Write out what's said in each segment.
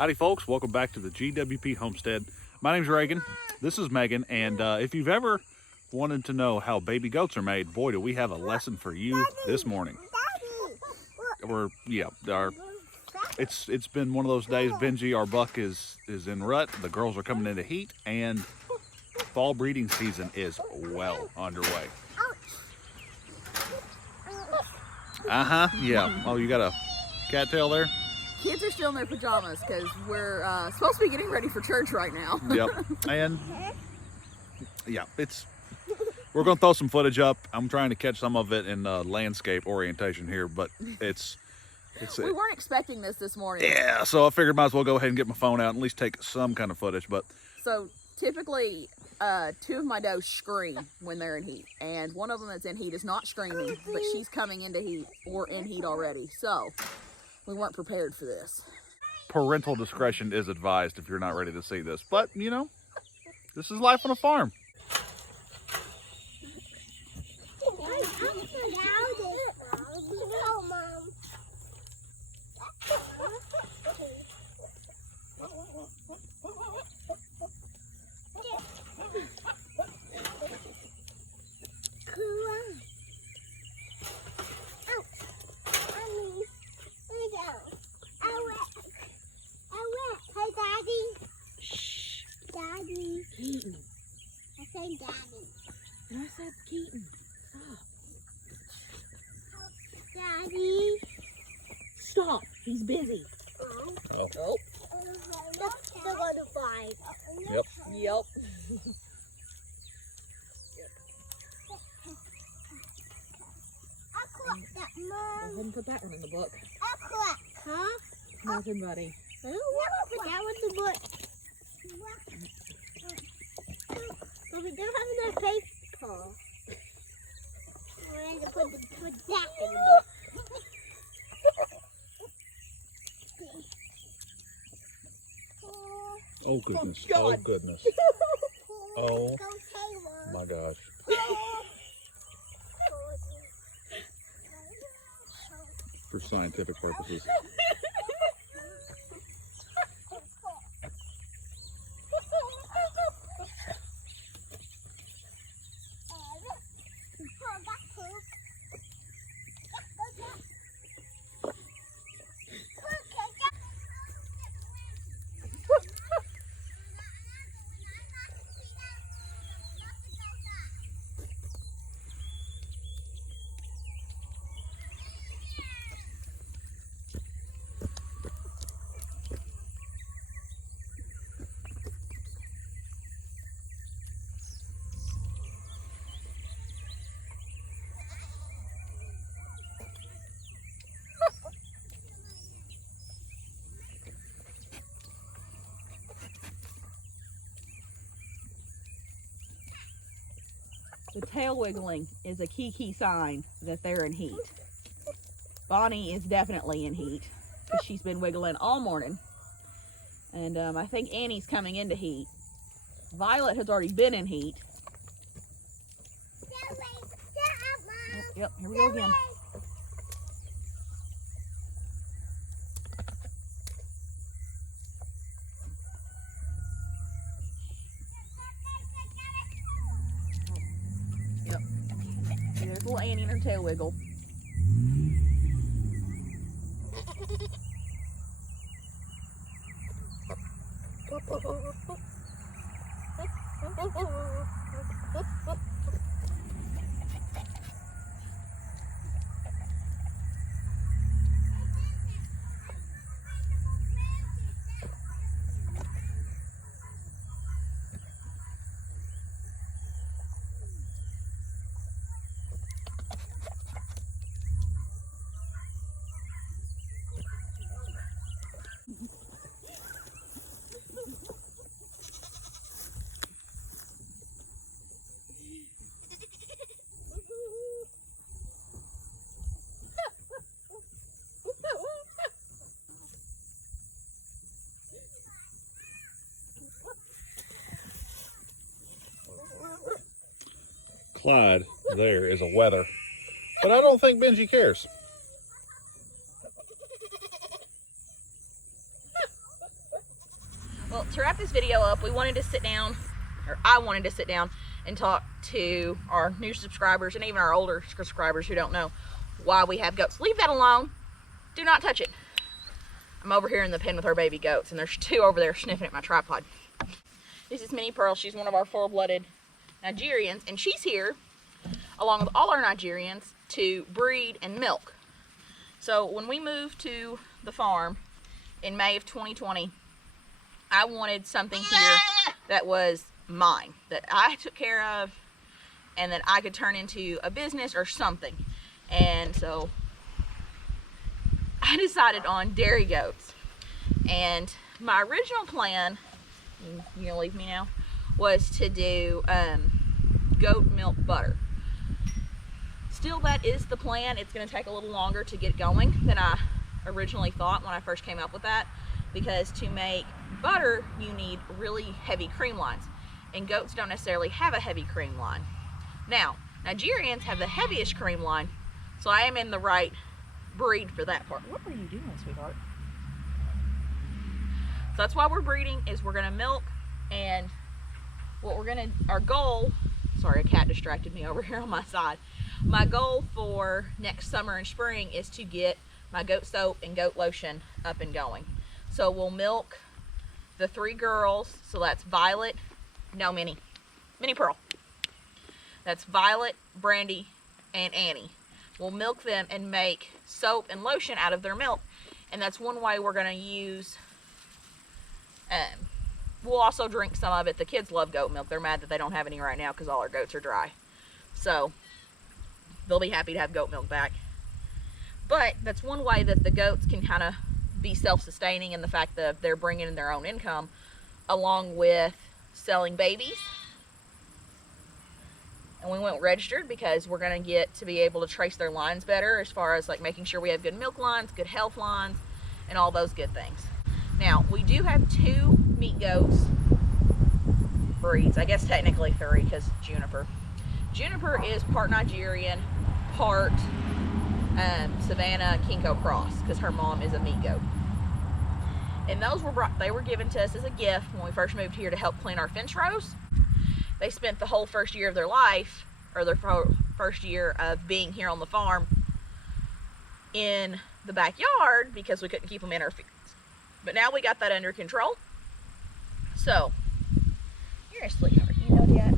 Howdy folks, welcome back to the GWP Homestead. My name's Reagan, this is Megan, and if you've ever wanted to know how baby goats are made, boy do we have a lesson for you this morning. It's been one of those days. Benji, our buck, is in rut, the girls are coming into heat, and fall breeding season is well underway. Yeah. Oh, you got a cattail there? Kids are still in their pajamas because we're supposed to be getting ready for church right now. Yep. And yeah, we're gonna throw some footage up. I'm trying to catch some of it in landscape orientation here, but it's we weren't expecting this morning. Yeah, so I figured might as well go ahead and get my phone out and at least take some kind of footage. But so typically two of my does scream when they're in heat, and one of them that's in heat is not screaming, but she's coming into heat or in heat already. So we weren't prepared for this. Parental discretion is advised if you're not ready to see this. But, you know, this is life on a farm. Keaton. I said Daddy. And I said Keaton. Stop. Daddy. Stop. He's busy. Oh. They're going to fight. Yep. Yep. I caught that, Go Mom. ahead and put that one in the book. I caught. Huh? Nothing, buddy. I don't want to put that one in the book. But we don't have enough paper. We're going to put that in the book. Oh goodness. Oh, Oh God. goodness. Oh my gosh. For scientific purposes. The tail wiggling is a key sign that they're in heat. Bonnie is definitely in heat because she's been wiggling all morning. And I think Annie's coming into heat. Violet has already been in heat. Oh, yep, here we go again. Yep. See, there's little Annie and her tail wiggle. Clyde there is a weather, but I don't think Benji cares. to wrap this video up, we wanted to sit down, or I wanted to sit down and talk to our new subscribers and even our older subscribers who don't know why we have goats. Leave that alone. Do not touch it. I'm over here in the pen with our baby goats, and there's 2 over there sniffing at my tripod. This is Minnie Pearl. She's one of our full-blooded Nigerians, and she's here along with all our Nigerians to breed and milk. So when we moved to the farm in May of 2020, I wanted something here that was mine, that I took care of, and that I could turn into a business or something. And so I decided on dairy goats. And my original plan, you gonna leave me now, was to do goat milk butter. Still, that is the plan. It's going to take a little longer to get going than I originally thought when I first came up with that, because to make butter you need really heavy cream lines, and goats don't necessarily have a heavy cream line. Now, Nigerians have the heaviest cream line, so I am in the right breed for that part. What are you doing, sweetheart? So that's why we're breeding, is we're going to milk, and what we're going to, our goal, sorry, a cat distracted me over here on my side. My goal for next summer and spring is to get my goat soap and goat lotion up and going. So we'll milk the 3 girls. So that's Violet, no, Minnie Pearl. That's Violet, Brandy, and Annie. We'll milk them and make soap and lotion out of their milk. And that's one way we're going to use. We'll also drink some of it. The kids love goat milk. They're mad that they don't have any right now because all our goats are dry. So they'll be happy to have goat milk back. But that's one way that the goats can kind of be self-sustaining, in the fact that they're bringing in their own income, along with selling babies. And we went registered because we're going to get to be able to trace their lines better, as far as like making sure we have good milk lines, good health lines, and all those good things. Now, we do have 2 meat goats breeds. I guess technically 3, because Juniper is part Nigerian, part Savannah Kinko Cross, because her mom is a meat goat. And those they were given to us as a gift when we first moved here to help clean our fence rows. They spent the whole first year of their life, or their first year of being here on the farm, in the backyard because we couldn't keep them in our fields. But now we got that under control. So, you're a sweetheart, you know that.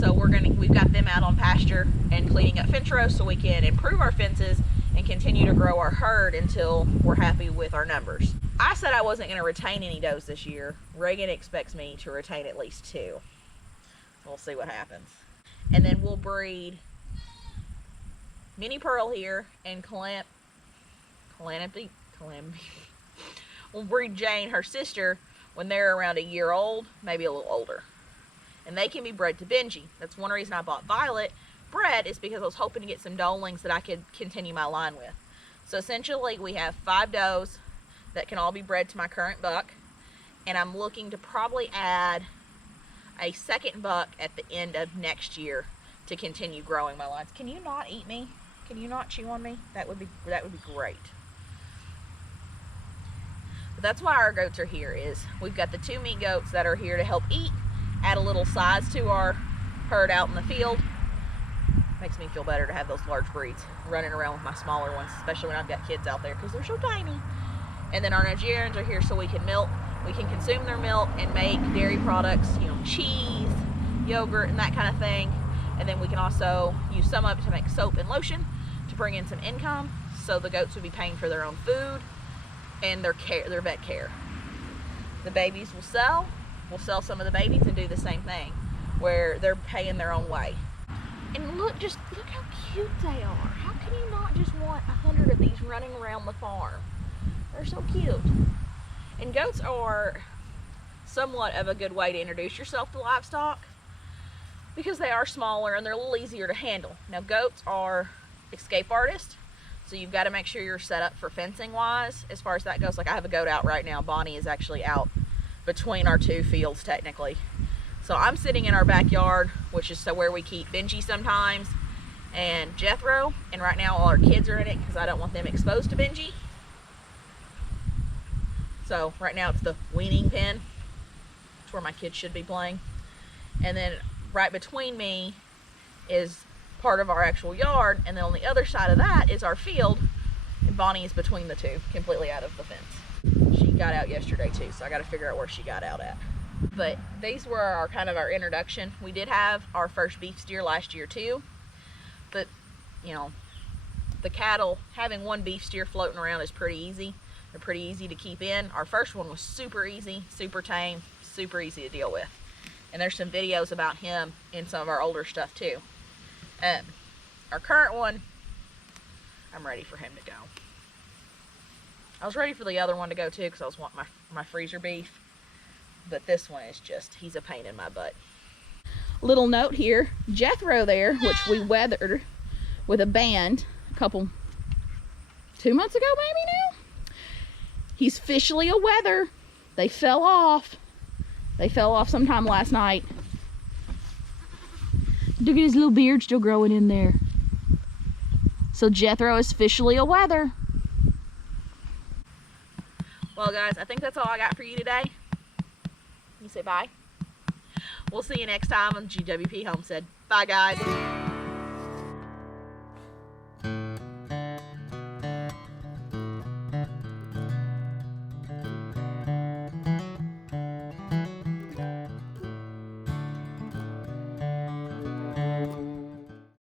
So we've got them out on pasture and cleaning up fence rows so we can improve our fences and continue to grow our herd until we're happy with our numbers. I said I wasn't going to retain any does this year. Reagan expects me to retain at least 2. We'll see what happens. And then we'll breed Minnie Pearl here and Calamity. We'll breed Jane, her sister, when they're around a year old, maybe a little older. And they can be bred to Benji. That's one reason I bought Violet bred, is because I was hoping to get some doelings that I could continue my line with. So essentially we have 5 does that can all be bred to my current buck, and I'm looking to probably add a second buck at the end of next year to continue growing my lines. Can you not eat me? Can you not chew on me? That would be great. But that's why our goats are here, is we've got the 2 meat goats that are here to help eat, add a little size to our herd out in the field. Makes me feel better to have those large breeds running around with my smaller ones, especially when I've got kids out there, because they're so tiny. And then our Nigerians are here so we can milk. We can consume their milk and make dairy products, cheese, yogurt, and that kind of thing. And then we can also use some of it to make soap and lotion to bring in some income, so the goats would be paying for their own food and their vet care. The babies will sell. We'll sell some of the babies and do the same thing, where they're paying their own way. And look how cute they are. How can you not just want 100 of these running around the farm? They're so cute. And goats are somewhat of a good way to introduce yourself to livestock, because they are smaller and they're a little easier to handle. Now, goats are escape artists, so you've got to make sure you're set up for fencing wise as far as that goes. Like, I have a goat out right now. Bonnie is actually out between our 2 fields technically. So I'm sitting in our backyard, which is where we keep Benji sometimes and Jethro, and right now all our kids are in it because I don't want them exposed to Benji. So right now it's the weaning pen. It's where my kids should be playing. And then right between me is part of our actual yard, and then on the other side of that is our field, and Bonnie is between the two, completely out of the fence. She got out yesterday too, so I got to figure out where she got out at. But these were our kind of our introduction. We did have our first beef steer last year too, but you know, the cattle, having one beef steer floating around is pretty easy. They're pretty easy to keep in. Our first one was super easy, super tame, super easy to deal with. And there's some videos about him in some of our older stuff too. Our current one, I'm ready for him to go. I was ready for the other one to go too because I was wanting my freezer beef. But this one is just, he's a pain in my butt. Little note here, Jethro there, which we weathered with a band a couple, 2 months ago maybe now. He's officially a wether. They fell off. They fell off sometime last night. Look at his little beard still growing in there. So Jethro is officially a wether. Well guys, I think that's all I got for you today. You say bye? We'll see you next time on GWP Homestead. Bye guys.